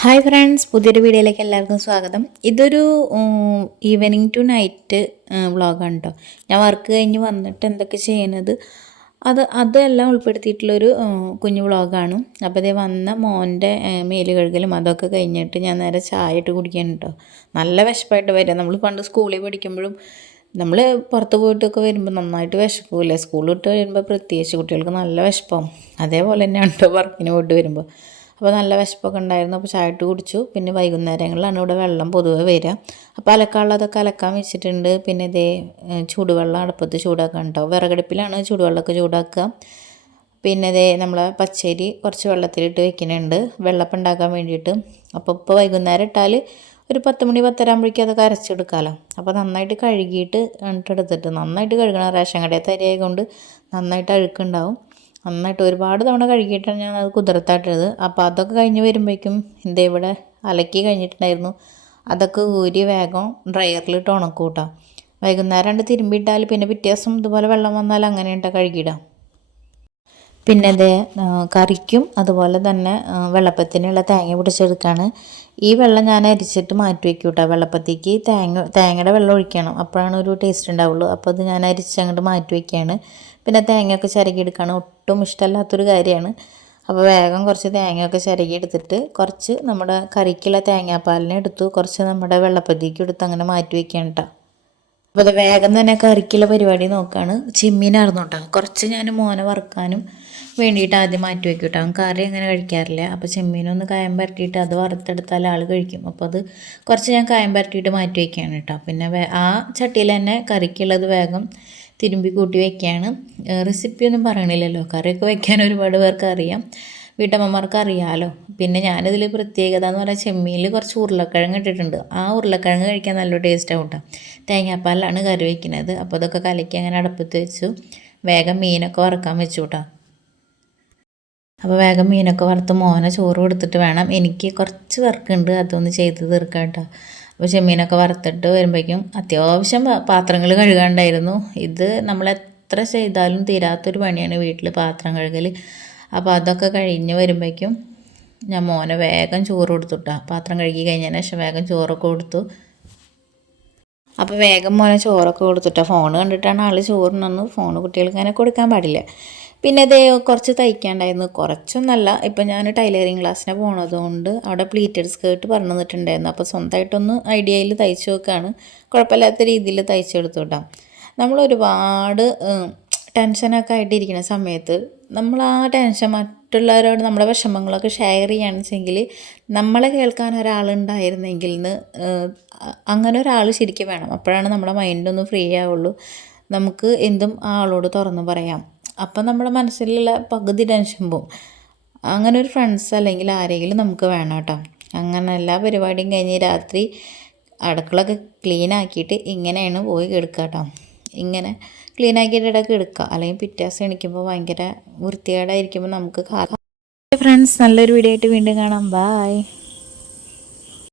Hi friends പുതിയൊരു വീഡിയോയിലേക്ക് എല്ലാവർക്കും സ്വാഗതം. ഇതൊരു ഈവനിങ് ടു നൈറ്റ് വ്ളോഗാണ് കേട്ടോ ഞാൻ വർക്ക് കഴിഞ്ഞ് വന്നിട്ട് എന്തൊക്കെ ചെയ്യുന്നത് അത് അതെല്ലാം ഉൾപ്പെടുത്തിയിട്ടുള്ളൊരു കുഞ്ഞു വ്ളോഗാണ്. അപ്പോൾ ഇതേ വന്ന മോന്റെ മേൽ കഴുകലും അതൊക്കെ കഴിഞ്ഞിട്ട് ഞാൻ നേരെ ചായ ഇട്ട് കുടിക്കാൻ കേട്ടോ നല്ല വിശപ്പായിട്ട് വരിക നമ്മൾ പണ്ട് സ്കൂളിൽ പഠിക്കുമ്പോഴും നമ്മൾ പുറത്ത് പോയിട്ടൊക്കെ വരുമ്പോൾ നന്നായിട്ട് വിശക്കൂലേ സ്കൂളിൽ വിട്ട് വരുമ്പോൾ പ്രത്യേകിച്ച് കുട്ടികൾക്ക് നല്ല വിശപ്പാവും. അതേപോലെ തന്നെയാണ് കേട്ടോ വർക്കിന് പോയിട്ട് വരുമ്പോൾ അപ്പോൾ നല്ല വിശപ്പൊക്കെ ഉണ്ടായിരുന്നു. അപ്പോൾ ചായ ഇട്ട് കുടിച്ചു. പിന്നെ വൈകുന്നേരങ്ങളിലാണ് ഇവിടെ വെള്ളം പൊതുവെ വരിക. അപ്പോൾ അലക്കാനുള്ളതൊക്കെ അലക്കാൻ വെച്ചിട്ടുണ്ട്. പിന്നെ ഇതേ ചൂടുവെള്ളം അടുപ്പത്ത് ചൂടാക്കാൻ ഉണ്ടാവും വിറകടുപ്പിലാണ് ചൂടുവെള്ളമൊക്കെ ചൂടാക്കുക. പിന്നെ ഇതേ നമ്മളെ പച്ചരി കുറച്ച് വെള്ളത്തിലിട്ട് വെക്കുന്നുണ്ട്. വെള്ളപ്പം ഉണ്ടാക്കാൻ വേണ്ടിയിട്ട്. അപ്പോൾ ഇപ്പോൾ വൈകുന്നേരം ഇട്ടാൽ ഒരു പത്ത് മണി പത്തരാകുമ്പോഴേക്കും അതൊക്കെ അരച്ചെടുക്കാമല്ലോ അപ്പോൾ നന്നായിട്ട് കഴുകിയിട്ട് എടുത്തിട്ട് നന്നായിട്ട് കഴുകണം. റേഷൻ കടയിൽ തരികൊണ്ട് നന്നായിട്ട് അഴുക്കുണ്ടാവും. നന്നായിട്ട് ഒരുപാട് തവണ കഴുകിയിട്ടാണ് ഞാൻ അത് കുതിർത്താട്ടത് അപ്പോൾ അതൊക്കെ കഴിഞ്ഞ് വരുമ്പോഴേക്കും എന്താ ഇവിടെ അലക്കി കഴിഞ്ഞിട്ടുണ്ടായിരുന്നു. അതൊക്കെ ഊരി വേഗം ഡ്രയറിലിട്ട് ഉണക്കൂട്ടാം കേട്ടോ. വൈകുന്നേരം രണ്ട് തിരുമ്പിയിട്ടാൽ പിന്നെ പിറ്റേ ദിവസം ഇതുപോലെ വെള്ളം വന്നാൽ അങ്ങനെ ഇട്ടാൽ കഴുകിയിടാം പിന്നെ ഇത് കറിക്കും അതുപോലെ തന്നെ വെള്ളപ്പത്തിനുള്ള തേങ്ങ പിടിച്ചെടുക്കുകയാണ് ഈ വെള്ളം ഞാൻ അരിച്ചിട്ട് മാറ്റി വയ്ക്കും കേട്ടോ വെള്ളപ്പത്തേക്ക് തേങ്ങ തേങ്ങയുടെ വെള്ളം ഒഴിക്കണം. അപ്പോഴാണ് ഒരു ടേസ്റ്റ് ഉണ്ടാവുള്ളൂ. അപ്പോൾ അത് ഞാൻ അരിച്ച് അങ്ങോട്ട് മാറ്റി വയ്ക്കുകയാണ് പിന്നെ തേങ്ങയൊക്കെ ചിരകി എടുക്കുകയാണ് ഒട്ടും ഇഷ്ടമല്ലാത്തൊരു കാര്യമാണ്. അപ്പോൾ വേഗം കുറച്ച് തേങ്ങയൊക്കെ ചിരകി എടുത്തിട്ട് കുറച്ച് നമ്മുടെ കറിക്കുള്ള തേങ്ങാപ്പാലിനെ എടുത്തു കുറച്ച് നമ്മുടെ വെള്ളപ്പത്തേക്ക് എടുത്ത് അങ്ങനെ മാറ്റി വയ്ക്കുകയാണ് കേട്ടോ അപ്പോൾ അത് വേഗം തന്നെ കറിക്കുള്ള പരിപാടി നോക്കുകയാണ് ചെമ്മീനായിരുന്നു കേട്ടോ കുറച്ച് ഞാൻ മോനെ വറുക്കാനും വേണ്ടിയിട്ട് ആദ്യം മാറ്റി വയ്ക്കും കേട്ടോ കറി അങ്ങനെ കഴിക്കാറില്ല. അപ്പോൾ ചെമ്മീനൊന്ന് കായം പരട്ടിയിട്ട് അത് വറുത്തെടുത്താൽ ആൾ കഴിക്കും. അപ്പോൾ അത് കുറച്ച് ഞാൻ കായം പരട്ടിയിട്ട് മാറ്റി വയ്ക്കുകയാണ് കേട്ടോ. പിന്നെ ആ ചട്ടിയിൽ തന്നെ കറിക്കുള്ളത് വേഗം തിരുമ്പി കൂട്ടി വയ്ക്കുകയാണ് റെസിപ്പി ഒന്നും പറയണില്ലല്ലോ. കറിയൊക്കെ വയ്ക്കാൻ ഒരുപാട് പേർക്ക് അറിയാം. വീട്ടമ്മമാർക്ക് അറിയാമല്ലോ പിന്നെ ഞാനിതിൽ പ്രത്യേകത എന്ന് പറഞ്ഞാൽ ചെമ്മീനിൽ കുറച്ച് ഉരുളക്കിഴങ്ങ് ഇട്ടിട്ടുണ്ട്. ആ ഉരുളക്കിഴങ്ങ് കഴിക്കാൻ നല്ല ടേസ്റ്റ് ആവും കേട്ടോ തേങ്ങാപ്പാലാണ് കറി വയ്ക്കുന്നത് അപ്പോൾ അതൊക്കെ കലക്കി അങ്ങനെ അടുപ്പത്ത് വെച്ചു. വേഗം മീനൊക്കെ വറക്കാൻ വെച്ചു കേട്ടോ അപ്പോൾ വേഗം മീനൊക്കെ വറുത്ത് മോനെ ചോറ് കൊടുത്തിട്ട് വേണം. എനിക്ക് കുറച്ച് വർക്കുണ്ട് അതൊന്ന് ചെയ്ത് തീർക്കാം കേട്ടോ അപ്പോൾ ചെമ്മീനൊക്കെ വറുത്തിട്ട് വരുമ്പോഴേക്കും അത്യാവശ്യം പാത്രങ്ങൾ കഴുകാണ്ടായിരുന്നു. ഇത് നമ്മൾ എത്ര ചെയ്താലും തീരാത്തൊരു പണിയാണ് വീട്ടിൽ പാത്രം കഴുകൽ അപ്പോൾ അതൊക്കെ കഴിഞ്ഞ് വരുമ്പോഴേക്കും ഞാൻ മോനെ വേഗം ചോറ് കൊടുത്തുട്ടാ. പാത്രം കഴുകി കഴിഞ്ഞതിന് ശേഷം വേഗം ചോറൊക്കെ കൊടുത്തു. അപ്പോൾ വേഗം മോനെ ചോറൊക്കെ കൊടുത്തിട്ടാ. ഫോൺ കണ്ടിട്ടാണ് ആൾ ചോറിനൊന്ന് ഫോൺ കുട്ടികൾക്ക് അങ്ങനെ കൊടുക്കാൻ പാടില്ല. പിന്നെ അതേ കുറച്ച് തയ്ക്കാണ്ടായിരുന്നു. കുറച്ചൊന്നല്ല ഇപ്പം ഞാൻ ടൈലറിങ് ക്ലാസ്സിന് പോണതുകൊണ്ട് അവിടെ പ്ലീറ്റഡ് സ്കേർട്ട് പറഞ്ഞു തന്നിട്ടുണ്ടായിരുന്നു. അപ്പോൾ സ്വന്തമായിട്ടൊന്ന് ഐഡിയയിൽ തയ്ച്ചു നോക്കുകയാണ് കുഴപ്പമില്ലാത്ത രീതിയിൽ തയ്ച്ചെടുത്തു കേട്ടോ. നമ്മൾ ഒരുപാട് ടെൻഷനൊക്കെ ആയിട്ടിരിക്കുന്ന സമയത്ത് നമ്മൾ ആ ടെൻഷൻ മറ്റുള്ളവരോട് നമ്മുടെ വിഷമങ്ങളൊക്കെ ഷെയർ ചെയ്യുകയാണെന്നുവെച്ചെങ്കിൽ നമ്മളെ കേൾക്കാൻ ഒരാളുണ്ടായിരുന്നെങ്കിൽ അങ്ങനെ ഒരാൾ ശരിക്കും വേണം. അപ്പോഴാണ് നമ്മുടെ മൈൻഡൊന്ന് ഫ്രീ ആവുള്ളൂ. നമുക്ക് എന്തും ആളോട് തുറന്നു പറയാം. അപ്പം നമ്മുടെ മനസ്സിലുള്ള പകുതി ടെൻഷൻ പോവും. അങ്ങനെ ഒരു ഫ്രണ്ട്സ് അല്ലെങ്കിൽ ആരെങ്കിലും നമുക്ക് വേണം കേട്ടോ. അങ്ങനെ എല്ലാ പരിപാടിയും കഴിഞ്ഞ് രാത്രി അടുക്കളൊക്കെ ക്ലീൻ ആക്കിയിട്ട് ഇങ്ങനെയാണ് പോയി കിടക്കുക കേട്ടോ. ഇങ്ങനെ ക്ലീൻ ആക്കിയിട്ട് ഇടയ്ക്ക് എടുക്കുക. അല്ലെങ്കിൽ പിറ്റേ ദിവസം എണീക്കുമ്പോൾ ഭയങ്കര വൃത്തികേടായിരിക്കുമ്പോൾ നമുക്ക് ഫ്രണ്ട്സ് നല്ലൊരു വീഡിയോ ആയിട്ട് വീണ്ടും കാണാം. ബായ്